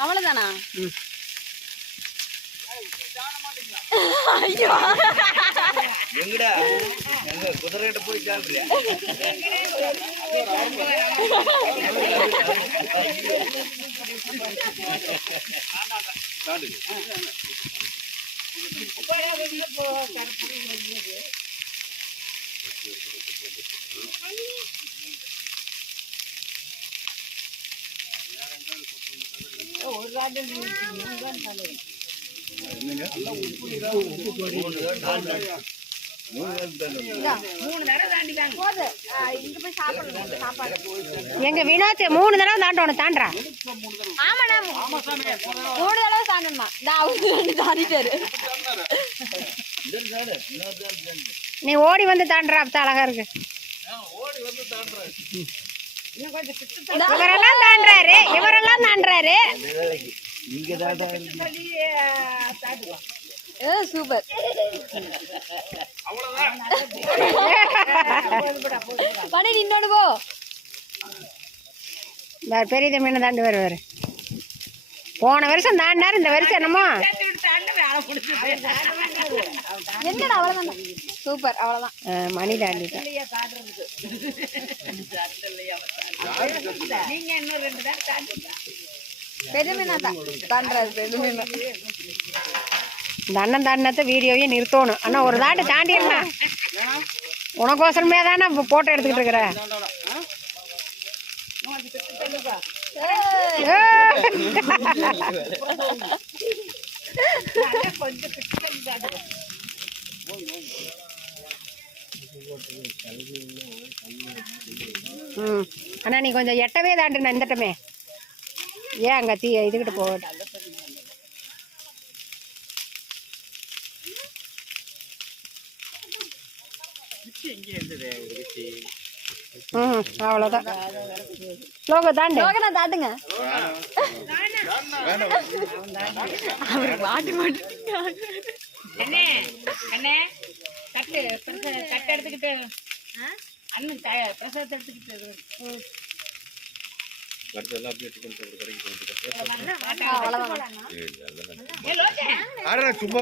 அவ்வளவுதானா? ஐயோ எங்கடா எங்க குதிரைகிட்ட போய் சாப்பிடுறியா? எங்க வினோத் 3 தடவை தாண்டணும். தாண்டா? ஆமாண்ணா 3 தடவை தாண்டணுமா? தாண்டிட்டாரு. நீ ஓடி வந்து தாண்டா, அப்பதான் அழகா இருக்கு. இவரெல்லாம் தாண்டாரு, இவரெல்லாம் தாண்டாரு. சூப்பர். பணி நின்னோடு போ. பெரிய மீன் தாண்டி வருவாரு. போன வருஷம் தாண்டாரு, இந்த வருஷம் என்னமோ என்னடா அவ்வளவுதான். சூப்பர், அவ்வளவுதான். மணி தாண்டிட்டேன். பெரிய மீனா தாண்டாரு. பெரிய மீன் இந்த அண்ணன் தாண்டினத்தை வீடியோவே நிறுத்தணும். அண்ணா ஒரு தாண்டு தாண்டிடலாம். உனக்கோசரமே தானே போட்டோ எடுத்துக்கிட்டு இருக்கிற. அண்ணா நீ கொஞ்சம் எட்டவே தாண்டுண்ணா. இந்தட்டமே ஏன் அங்க இதுகிட்ட போகட்டும். அவ்வளவுதான். லோகோ தாண்டு. தாட்டுங்க. தட்டு எடுத்துக்கிட்டு அண்ணன் பிரசாதத்தை எடுத்துக்கிட்டு சும்மா